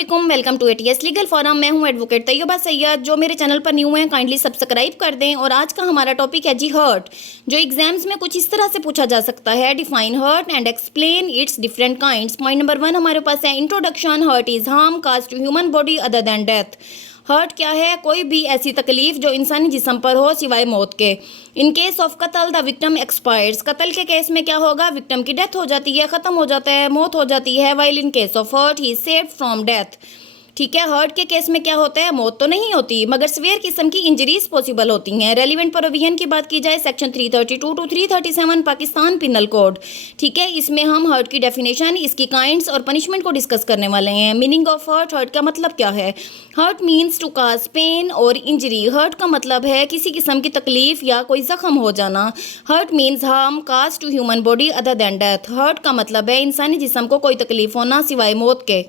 वालेकुम, welcome to ATS legal forum. मैं हूं एडवोकेट तैयबा सैयद। जो मेरे चैनल पर न्यू हैं काइंडली सब्सक्राइब कर दें। और आज का हमारा टॉपिक है जी हर्ट, जो एग्जाम्स में कुछ इस तरह से पूछा जा सकता है। Define hurt and explain its different kinds. Point number 1 हमारे पास है introduction. Hurt is harm caused to human body other than death. Hurt क्या है? कोई भी ऐसी तकलीफ जो इंसानी जिस्म पर हो सिवाय मौत के। इन केस ऑफ कत्ल द विक्टिम एक्सपायर्स। कत्ल के केस में क्या होगा? विक्टिम की डेथ हो जाती है, खत्म हो जाता है, मौत हो जाती है। While in case of hurt he is saved from death. ठीक है, हर्ट के केस में क्या होता है? मौत तो नहीं होती मगर सीवियर किस्म की इंजरीज पॉसिबल होती हैं। रेलिवेंट प्रोविजन की बात की जाए section 332 to 337 Pakistan penal code. ठीक है, इसमें हम हर्ट की डेफिनेशन, इसकी काइंड्स और पनिशमेंट को डिस्कस करने वाले हैं। मीनिंग ऑफ हर्ट, हर्ट का मतलब क्या है? Hurt means to cause pain और इंजरी। हर्ट का मतलब है किसी किस्म की तकलीफ या कोई जख्म हो जाना। Hurt means harm cause to human body other than death. Hurt का मतलब है इंसानी जिस्म को कोई तकलीफ होना सिवाय मौत के।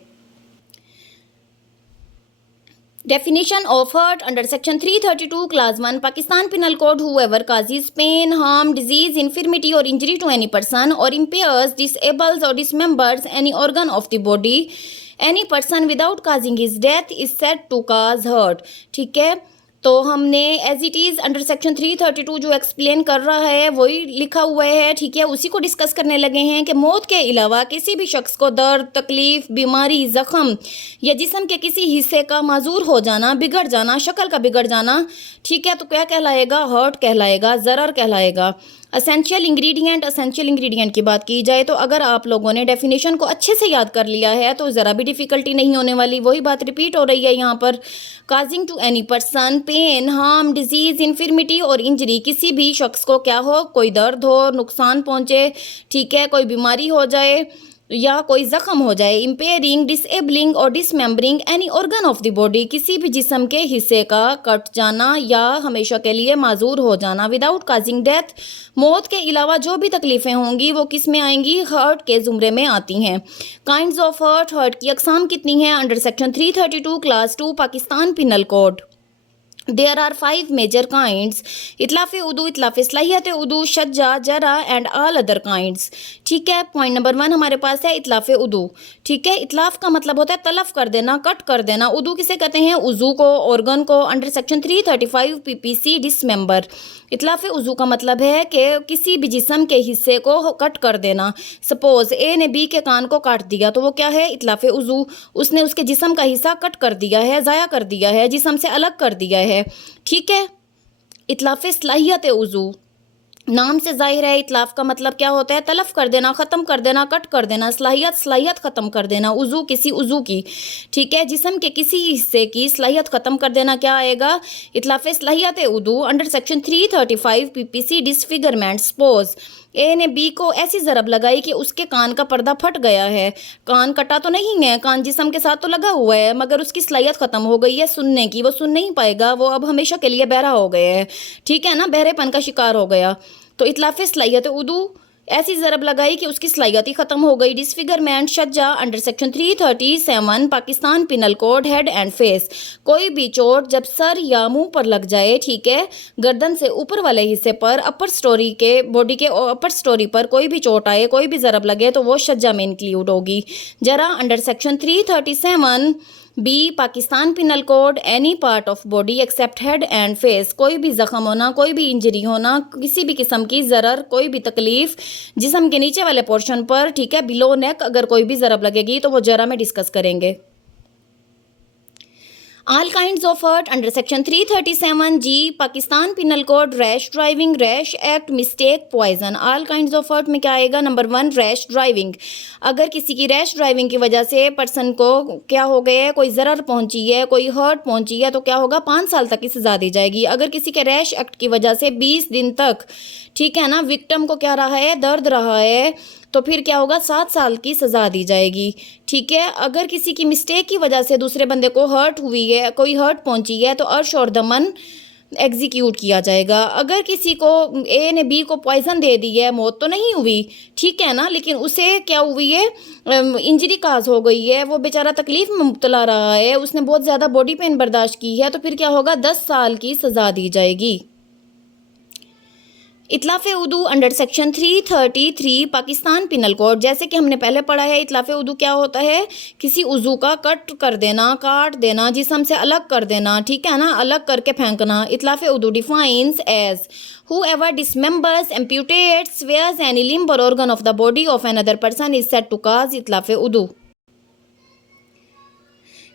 Definition of hurt under section 332 class 1 Pakistan Penal Code: whoever causes pain, harm, disease, infirmity or injury to any person or impairs, disables or dismembers any organ of the body, any person without causing his death is said to cause hurt। ठीक है, तो हमने as it is under section 332 जो explain कर रहा है वही लिखा हुआ है। ठीक है, उसी को डिस्कस करने लगे हैं कि मौत के अलावा किसी भी शख्स को दर्द, तकलीफ, बीमारी, जख्म या जिस्म के किसी हिस्से का माजूर हो जाना, बिगड़ जाना, शक्ल का बिगड़ जाना, ठीक है, तो क्या कहलाएगा? हर्ट कहलाएगा, ज़रर कहलाएगा। असेंशियल इंग्रेडिएंट की बात की जाए तो अगर आप लोगों ने डेफिनेशन को अच्छे से याद कर लिया है तो ज़रा भी डिफ़िकल्टी नहीं होने वाली। वही बात रिपीट हो रही है यहाँ पर। Causing to any person pain, harm, disease, infirmity और इंजरी। किसी भी शख्स को क्या हो? कोई दर्द हो, नुकसान पहुँचे, ठीक है, कोई बीमारी हो जाए या कोई ज़ख्म हो जाए। इम्पेयरिंग, डिसेबलिंग और dismembering any organ of the body. किसी भी जिस्म के हिस्से का कट जाना या हमेशा के लिए माजूर हो जाना। विदाउट काजिंग डेथ, मौत के अलावा जो भी तकलीफ़ें होंगी वो किस में आएंगी? हर्ट के ज़ुमरे में आती हैं। काइंड्स ऑफ हर्ट, हर्ट की अक़साम कितनी हैं? Under section 332 class 2 Pakistan penal code There are 5 major kinds: इतलाफ़ उदू, इतलाफ़ सलाहियत उदू, शज्जा, जरा एंड ऑल अदर काइंड्स। ठीक है, पॉइंट नंबर 1 हमारे पास है इतलाफ़ उदू। ठीक है, इतलाफ़ का मतलब होता है तलफ कर देना, कट कर देना। उदू किसे कहते हैं? उज़ू को, ऑर्गन को। Under section 335 PPC dismember. इतलाफ़ उज़ू का मतलब है कि किसी भी जिस्म के हिस्से को कट कर देना। सपोज ए ने बी के कान को काट दिया तो वो क्या है? इतलाफ़ उज़ू। उसने उसके जिस्म का हिस्सा कट कर दिया है, ज़ाया कर दिया है, जिस्म से अलग कर दिया है। ठीक है, इतलाफ़ सलाहियत उज़ू नाम से जाहिर है। इतलाफ़ का मतलब क्या होता है? तलफ कर देना, ख़त्म कर देना, कट कर देना। सलाहियत ख़त्म कर देना। उज़ू किसी उज़ू की, ठीक है, जिस्म के किसी हिस्से की सलाहियत ख़त्म कर देना क्या आएगा? इतलाफ़ सलाहियत उदू। Under section 335 PPC disfigurement. Suppose A ने बी को ऐसी ज़रब लगाई कि उसके कान का पर्दा फट गया है। कान कटा तो नहीं है, कान जिस्म के साथ तो लगा हुआ है, मगर उसकी सलाहियत ख़त्म हो गई है सुनने की। वो सुन नहीं पाएगा, वो अब हमेशा के लिए बहरा हो गया है। ठीक है ना, बहरेपन का शिकार हो गया। तो इतलाफ़ सलाहियत उदू, ऐसी ज़रब लगाई कि उसकी सलाहियत ही ख़त्म हो गई। डिसफिगरमेंट शज्जा। Under section 337 Pakistan penal code head and face. कोई भी चोट जब सर या मुंह पर लग जाए, ठीक है, गर्दन से ऊपर वाले हिस्से पर, अपर स्टोरी के बॉडी के अपर स्टोरी पर कोई भी चोट आए, कोई भी ज़रब लगे तो वो शज्जा में इंक्लूड होगी। जरा under section 337 B Pakistan penal code any part of body except head and face. कोई भी जख्म होना, कोई भी इंजरी होना, किसी भी किस्म की ज़रर, कोई भी तकलीफ जिस्म के नीचे वाले पोर्शन पर, ठीक है, बिलो नेक अगर कोई भी ज़रब लगेगी तो वो जरा में डिस्कस करेंगे। All kinds of hurt under section 337 G Pakistan penal code rash driving, rash act, mistake, poison. All kinds of hurt में क्या आएगा? Number 1 rash driving. अगर किसी की रैश ड्राइविंग की वजह से पर्सन को क्या हो गया है? कोई ज़रर पहुंची है, कोई हर्ट पहुंची है, तो क्या होगा? 5 साल तक की सज़ा दी जाएगी। अगर किसी के रैश एक्ट की वजह से 20 दिन तक, ठीक है ना, विक्टिम को क्या रहा है? दर्द रहा है, तो फिर क्या होगा? 7 साल की सज़ा दी जाएगी। ठीक है, अगर किसी की मिस्टेक की वजह से दूसरे बंदे को हर्ट हुई है, कोई हर्ट पहुंची है, तो अर्श और दमन एग्जीक्यूट किया जाएगा। अगर किसी को ए ने बी को पॉइजन दे दी है, मौत तो नहीं हुई, ठीक है ना, लेकिन उसे क्या हुई है? इंजरी काज हो गई है, वो बेचारा तकलीफ़ में मुब्तला रहा है, उसने बहुत ज़्यादा बॉडी पेन बर्दाश्त की है, तो फिर क्या होगा? 10 साल की सज़ा दी जाएगी। इतलाफ़े उदू under section 333 Pakistan penal code, जैसे कि हमने पहले पढ़ा है, इतलाफ़े उदू क्या होता है? किसी उज़ू का कट कर देना, काट देना, जिस्म से अलग कर देना, ठीक है ना, अलग करके फेंकना। इतलाफ़े उदू defines as whoever dismembers, amputates, wears any limb or organ of the body of another person is said to cause इतलाफ़े उदू।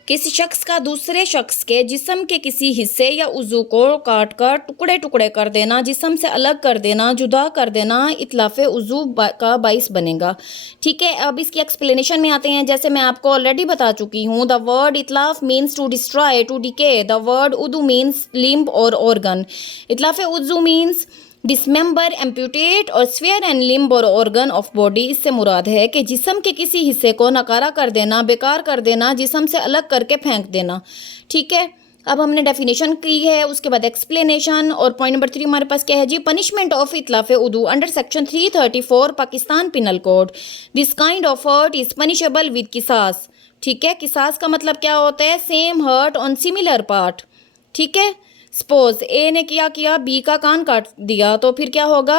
किसी शख्स का दूसरे शख्स के जिस्म के किसी हिस्से या उज़ू को काट कर टुकड़े टुकड़े कर देना, जिस्म से अलग कर देना, जुदा कर देना, इतलाफ़े उज़ू का बाइस बनेगा। ठीक है, अब इसकी एक्सप्लेनेशन में आते हैं। जैसे मैं आपको ऑलरेडी बता चुकी हूँ, द वर्ड इतलाफ़ means to destroy, to decay. The word उदू मीन्स लिम्ब और ऑर्गन। इतलाफ़े उज़ू मीन्स डिसमेंबर, एम्प्यूटेट और स्वेयर एंड लिम्ब और ऑर्गन ऑफ बॉडी। इससे मुराद है कि जिस्म के किसी हिस्से को नकारा कर देना, बेकार कर देना, जिस्म से अलग करके फेंक देना। ठीक है, अब हमने डेफिनेशन की है, उसके बाद एक्सप्लेनेशन। और पॉइंट नंबर 3 हमारे पास क्या है जी? पनिशमेंट ऑफ इतलाफ़े उदू under section 334 Pakistan penal code. This kind of hurt is punishable with किसास। ठीक है, किसास का मतलब क्या होता है? Same hurt on similar part. ठीक है, सपोज ए ने क्या किया? बी का कान काट दिया, तो फिर क्या होगा?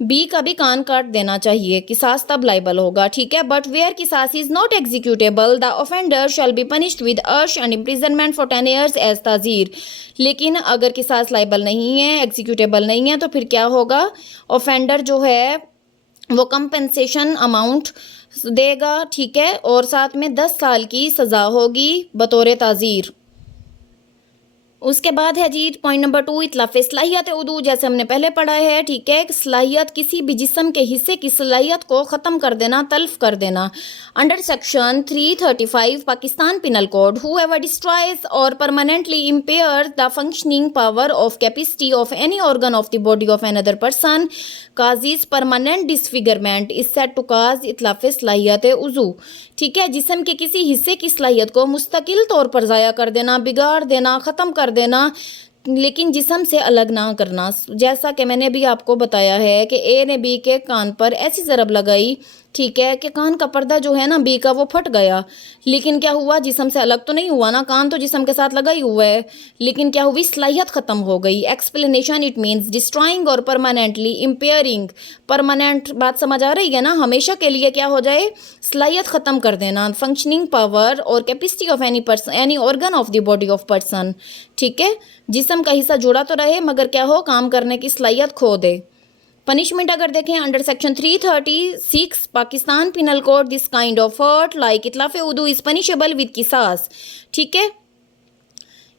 बी का भी कान काट देना चाहिए, किसास तब लाइबल होगा। ठीक है, बट वेयर किसास is not executable the offender shall be punished with अर्श and imprisonment for 10 years as ताजीर। लेकिन अगर किसास लाइबल नहीं है, एग्जीक्यूटेबल नहीं है, तो फिर क्या होगा? ऑफेंडर जो है वो कंपेंसेशन अमाउंट देगा। ठीक है, और साथ में 10 साल की सज़ा होगी बतौर ताज़ीर। उसके बाद है जी पॉइंट नंबर 2, इतलाफ़े सलाहियत उदू। जैसे हमने पहले पढ़ा है, ठीक है, सलाहियत किसी भी जिस्म के हिस्से की सलाहियत को ख़त्म कर देना, तल्फ कर देना। Under section 335 Pakistan penal code, whoever destroys or permanently impairs the functioning power of capacity of any organ of the body of another person causes permanent disfigurement is said to cause इतलाफ़े सलाहियत उज़ू। ठीक है, जिस्म के किसी हिस्से की सलाहियत को मुस्तकिल तौर पर ज़ाया कर देना, बिगाड़ देना, ख़त्म कर देना, लेकिन जिस्म से अलग ना करना। जैसा कि मैंने भी आपको बताया है कि ए ने बी के कान पर ऐसी ज़रब लगाई, ठीक है, कि कान का पर्दा जो है ना बी का वो फट गया, लेकिन क्या हुआ? जिस्म से अलग तो नहीं हुआ ना, कान तो जिस्म के साथ लगा ही हुआ है, लेकिन क्या हुई? सलाहियत ख़त्म हो गई। एक्सप्लेनेशन, इट मीन्स डिस्ट्रॉइंग और परमानेंटली इम्पेयरिंग। परमानेंट बात समझ आ रही है ना? हमेशा के लिए क्या हो जाए? सलाहियत ख़त्म कर देना, फंक्शनिंग पावर और capacity of any person, any organ of the body of person. ठीक है, जिस्म का हिस्सा जुड़ा तो रहे मगर क्या हो? काम करने की सलाहियत खो दे। पनिशमेंट अगर देखें under section 336 Pakistan penal code, this kind of hurt like इतलाफ़े उदू इज़ पनिशेबल विद किसास। ठीक है,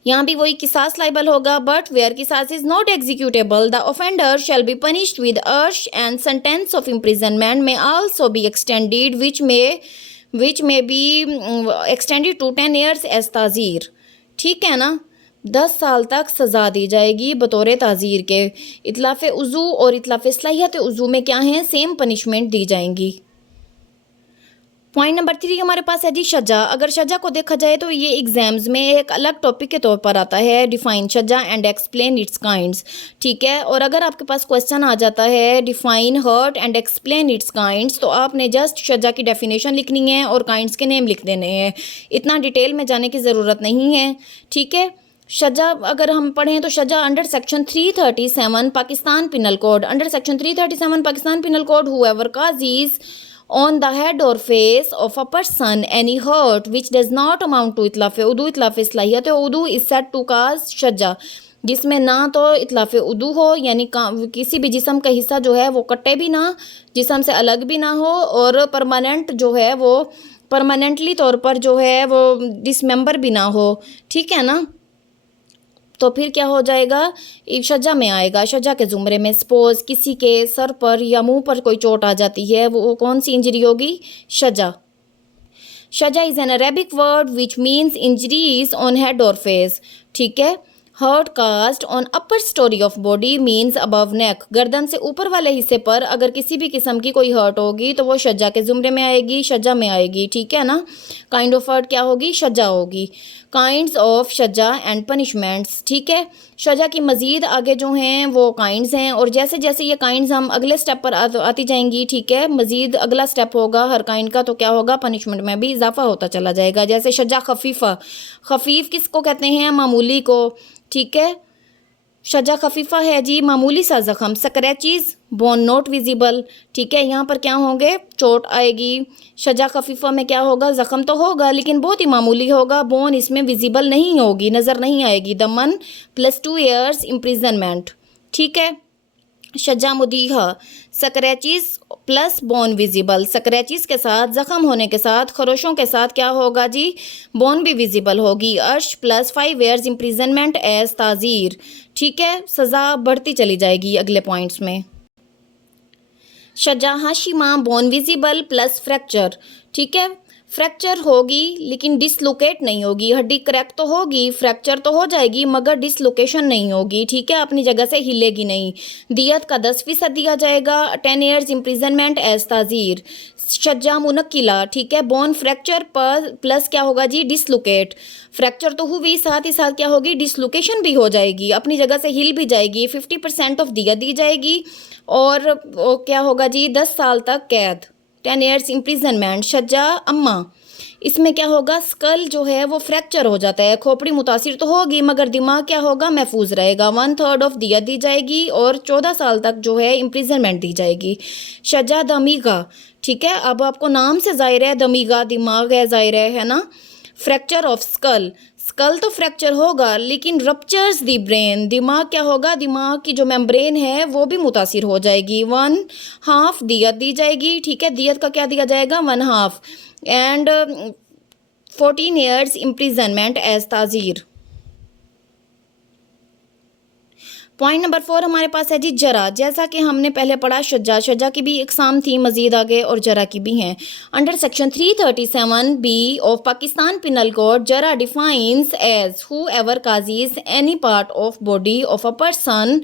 यहाँ भी वही किसास लाइबल होगा, बट वेयर किसास is not executable the offender shall be punished with अर्श and sentence of imprisonment may also be extended which may be extended to 10 years as ताज़ीर। ठीक है ना, 10 साल तक सज़ा दी जाएगी बतौर ताज़ीर के। इतलाफ़े उज़ू और इतलाफ़े सलाहियत उज़ू में क्या हैं? सेम पनिशमेंट दी जाएंगी। पॉइंट नंबर 3 हमारे पास है जी शजा। अगर शजा को देखा जाए तो ये एग्जाम्स में एक अलग टॉपिक के तौर पर आता है, डिफाइन शजा एंड एक्सप्लेन इट्स काइंड्स। ठीक है, और अगर आपके पास क्वेश्चन आ जाता है define hurt and explain its kinds, तो आपने जस्ट शजा की डेफिनेशन लिखनी है और काइंड्स के नेम लिख देने हैं। इतना डिटेल में जाने की ज़रूरत नहीं है। ठीक है, शजा अगर हम पढ़ें तो शजा under section 337 Pakistan penal code, under section 337 Pakistan penal code, whoever causes on the head or face of a person any hurt which does not amount to इतलाफ़े उदू, इतलाफ़े सलाहियत उदू is said to cause शजा, जिसमें ना तो इतलाफ़े उदू हो, यानी किसी भी जिस्म का हिस्सा जो है वो कटे भी ना, जिस्म से अलग भी ना हो, और परमानेंट जो है वो परमानेंटली तौर पर जो है वो डिसमेंबर भी ना हो। ठीक है ना, तो फिर क्या हो जाएगा? शजा में आएगा, शजा के ज़ुमरे में। सपोज किसी के सर पर या मुंह पर कोई चोट आ जाती है, वो कौन सी इंजरी होगी? शजा। शजा is an Arabic word which means injuries on head और फेस। ठीक है, hurt caused on upper storey of body means above neck. गर्दन से ऊपर वाले हिस्से पर अगर किसी भी किस्म की कोई हर्ट होगी तो वो शजा के ज़ुमरे में आएगी, शजा में आएगी। ठीक है ना, काइंड ऑफ हर्ट क्या होगी? शजा होगी। काइंड्स ऑफ शजा एंड पनिशमेंट्स। ठीक है, शजा की मज़ीद आगे जो हैं वो काइंड्स हैं, और जैसे जैसे ये काइंड्स हम अगले स्टेप पर आती जाएंगी, ठीक है, मज़ीद अगला स्टेप होगा हर काइंड का, तो क्या होगा? पनिशमेंट में भी इजाफा होता चला जाएगा। जैसे शजा खफीफ़ा, खफीफ किसको कहते हैं? मामूली को। ठीक है, शजा खफीफा है जी, मामूली सा जख्म, स्क्रैचेस, बोन नॉट विजिबल। ठीक है, यहाँ पर क्या होंगे, चोट आएगी। शजा खफीफा में क्या होगा, जख्म तो होगा लेकिन बहुत ही मामूली होगा, बोन इसमें विजिबल नहीं होगी, नज़र नहीं आएगी। दमन +2 years इम्प्रिजनमेंट। ठीक है, शजा मुदीहा, scratches plus bone visible, scratches के साथ, जख्म होने के साथ, खरोशों के साथ क्या होगा जी, बोन भी विजिबल होगी। अर्श +5 years इम्प्रिजनमेंट एज ताज़ीर। ठीक है, सज़ा बढ़ती चली जाएगी अगले पॉइंट्स में। शजा हाशिमा, बोन विजिबल प्लस फ्रैक्चर। ठीक है, फ्रैक्चर होगी लेकिन डिसलोकेट नहीं होगी, हड्डी क्रैक तो होगी, फ्रैक्चर तो हो जाएगी मगर डिसलोकेशन नहीं होगी। ठीक है, अपनी जगह से हिलेगी नहीं। दियत का 10% दिया जाएगा। 10 years इम्प्रिजनमेंट एज ताज़ीर। शज्जा मुनक्किला। ठीक है, बोन फ्रैक्चर पर प्लस क्या होगा जी, डिसलोकेट। फ्रैक्चर तो हुई, साथ ही साथ क्या होगी, डिसलोकेशन भी हो जाएगी, अपनी जगह से हिल भी जाएगी। 50% ऑफ दिया दी जाएगी और वो क्या होगा जी, 10 साल तक कैद। 10 years इम्प्रिजनमेंट। शज्जा अम्मा, इसमें क्या होगा, स्कल जो है वो फ्रैक्चर हो जाता है, खोपड़ी मुतासिर तो होगी मगर दिमाग क्या होगा, महफूज रहेगा। 1/3 ऑफ दिया दी जाएगी और 14 साल तक जो है इम्प्रिजनमेंट दी जाएगी। शजा दमीगा। ठीक है, अब आपको नाम से ज़ाहिर है, दमीगा दिमाग है, ज़ाहिर है ना। फ्रैक्चर ऑफ स्कल, स्कल तो फ्रैक्चर होगा लेकिन रप्चर्स दी ब्रेन, दिमाग क्या होगा, दिमाग की जो मेम्ब्रेन है वो भी मुतासिर हो जाएगी। 1/2 दियत दी जाएगी। ठीक है, दियत का क्या दिया जाएगा, 1/2 एंड 14 years इम्प्रिजनमेंट एज ताज़ीर। पॉइंट नंबर 4 हमारे पास है जी जरा। जैसा कि हमने पहले पढ़ा, शज्जा, शज्जा की भी इकसाम थी मजीद आगे और जरा की भी हैं। Under section 337B of Pakistan penal code, जरा defines as whoever causes any part of body of a person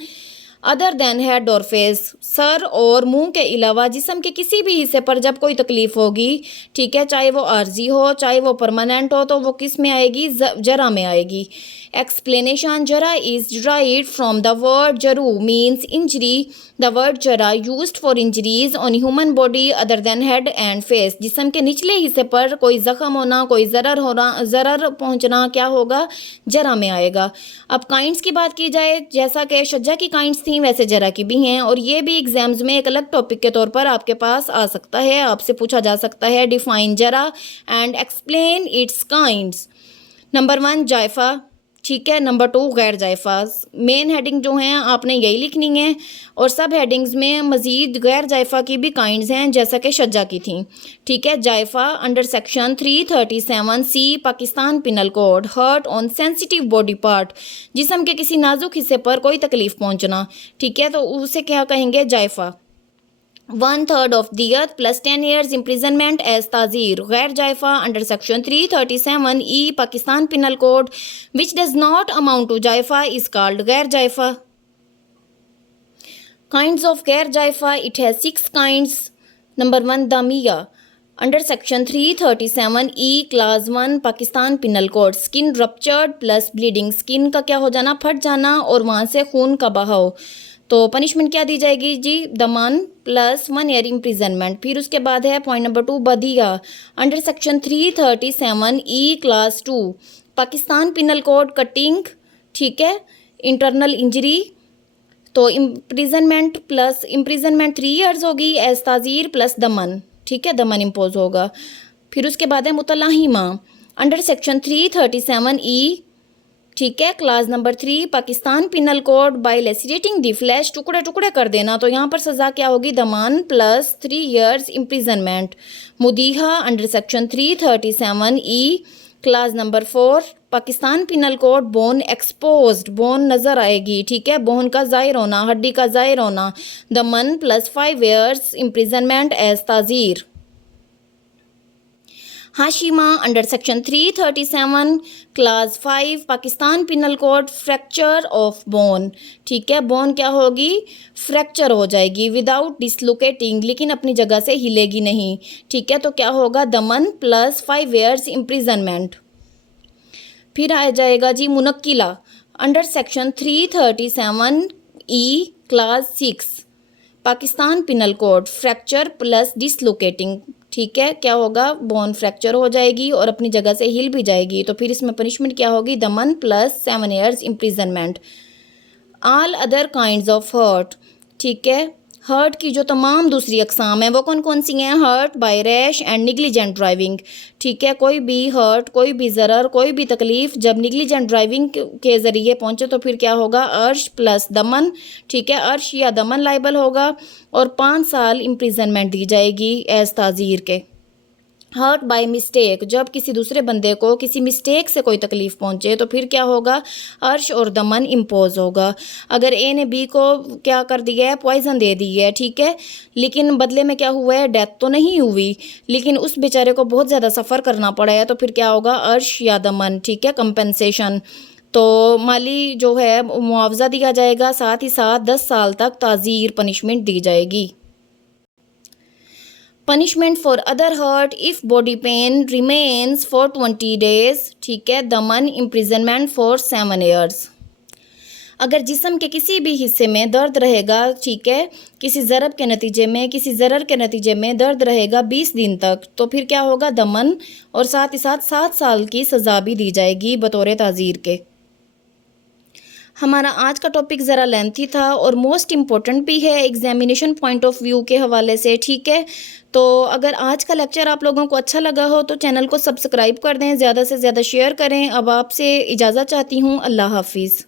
other than head और फेस, सर और मुंह के अलावा जिस्म के किसी भी हिस्से पर जब कोई तकलीफ होगी, ठीक है, चाहे वो आर्जी हो चाहे वो परमानेंट हो, तो वो किस में आएगी, जरा में आएगी। एक्सप्लेनेशन, जरा is derived from the word जरू मीन्स इंजरी। द वर्ड जरा used for injuries on human body other than head and face, जिस्म के निचले हिस्से पर कोई जख्म होना, कोई जरर होना, जरर पहुंचना क्या होगा, जरा में आएगा। अब काइंड्स की बात की जाए, जैसा कि शज्जा की काइंड्स थी वैसे जरा की भी हैं और ये भी एग्जाम्स में एक अलग टॉपिक के तौर पर आपके पास आ सकता है, आपसे पूछा जा सकता है। डिफाइन जरा and explain its kinds. Number 1 जायफा, ठीक है। नंबर 2 गैर जायफा। मेन हेडिंग जो हैं आपने यही लिखनी है और सब हेडिंग्स में मज़ीद गैर जायफा की भी काइंड्स हैं जैसा कि शज्जा की थी। ठीक है, जायफा under section 337C Pakistan penal code, hurt on sensitive body part, जिस्म के किसी नाजुक हिस्से पर कोई तकलीफ पहुंचना। ठीक है, तो उसे क्या कहेंगे, जायफा। 1/3 ऑफ दियत प्लस 10 years इम्प्रिजनमेंट एज ताज़ीर। गैर जायफा under section 337E Pakistan penal code which does not amount to जायफा इज कॉल्ड गैर जायफा। काइंड्स ऑफ गैर जायफा, इट हैज़ 6 काइंड्स। नंबर 1 दामिया under section 337E class 1 Pakistan penal code, skin ruptured plus bleeding, skin का क्या हो जाना, फट जाना और वहाँ से खून का बहाव, तो पनिशमेंट क्या दी जाएगी जी, दमन प्लस 1 year इम्प्रिजनमेंट। फिर उसके बाद है पॉइंट नंबर 2 बदिया under section 337E class 2 Pakistan penal code, cutting, ठीक है, इंटरनल इंजरी, तो इम्प्रिजनमेंट 3 years होगी एज ताज़ीर प्लस दमन, ठीक है, दमन इम्पोज होगा। फिर उसके बाद है मुतलाहिमा अंडर सेक्शन 337E, ठीक है, class number 3 Pakistan penal code, by lacerating the flesh, टुकड़े टुकड़े कर देना, तो यहाँ पर सज़ा क्या होगी, दमन प्लस 3 years इम्प्रिजनमेंट। मुदीहा under section 337E class number 4 Pakistan penal code, bone exposed, bone नज़र आएगी, ठीक है, बोन का ज़ाहिर होना, हड्डी का ज़ाहिर होना, दमन प्लस 5 years इम्प्रिजनमेंट एज ताज़ीर। हाशिमा under section 337 class 5 Pakistan penal code, fracture of bone, ठीक है, बोन क्या होगी, फ्रैक्चर हो जाएगी विदाउट डिसलोकेटिंग, लेकिन अपनी जगह से हिलेगी नहीं, ठीक है, तो क्या होगा, दमन प्लस 5 years इम्प्रिजनमेंट। फिर आ जाएगा जी मुनक्किला under section 337E class 6 Pakistan penal code, fracture plus dislocating, ठीक है, क्या होगा, बोन फ्रैक्चर हो जाएगी और अपनी जगह से हिल भी जाएगी, तो फिर इसमें पनिशमेंट क्या होगी, दमन plus 7 years imprisonment. All other kinds of hurt, ठीक है। हर्ट की जो तमाम दूसरी अकसाम है वो कौन कौन सी हैं? Hurt by rash and negligent driving, ठीक है। कोई भी हर्ट, कोई भी ज़रर, कोई भी तकलीफ़ जब निगलिजेंट ड्राइविंग के ज़रिए पहुंचे तो फिर क्या होगा? अर्श प्लस दमन, ठीक है। अर्श या दमन लाइबल होगा और 5 साल इम्प्रिजनमेंट दी जाएगी एज़ ताज़ीर के। हर्ट बाय मिस्टेक, जब किसी दूसरे बंदे को किसी मिस्टेक से कोई तकलीफ़ पहुंचे तो फिर क्या होगा? अर्श और दमन इम्पोज होगा। अगर ए ने बी को क्या कर दिया है? पॉइज़न दे दी है, ठीक है, लेकिन बदले में क्या हुआ है? डेथ तो नहीं हुई, लेकिन उस बेचारे को बहुत ज़्यादा सफ़र करना पड़ा है, तो फिर क्या होगा? अर्श या दमन, ठीक है, कंपनसेशन। तो माली जो है मुआवजा दिया जाएगा, साथ ही साथ 10 साल तक ताज़ीर पनिशमेंट दी जाएगी। Punishment for other hurt if body pain remains for 20 days, ठीक है। दमन इम्प्रिजनमेंट फॉर 7 ईयर्स। अगर जिस्म के किसी भी हिस्से में दर्द रहेगा, ठीक है, किसी ज़रब के नतीजे में, किसी ज़रर के नतीजे में दर्द रहेगा 20 दिन तक, तो फिर क्या होगा? दमन, और साथ ही साथ 7 साल की सज़ा भी दी जाएगी बतौर ताज़ीर के। हमारा आज का टॉपिक ज़रा लेंथी था और मोस्ट इम्पॉर्टेंट भी है एग्जामिनेशन पॉइंट ऑफ व्यू के हवाले से, ठीक है। तो अगर आज का लेक्चर आप लोगों को अच्छा लगा हो तो चैनल को सब्सक्राइब कर दें, ज़्यादा से ज़्यादा शेयर करें। अब आपसे इजाज़त चाहती हूँ। अल्लाह हाफिज़।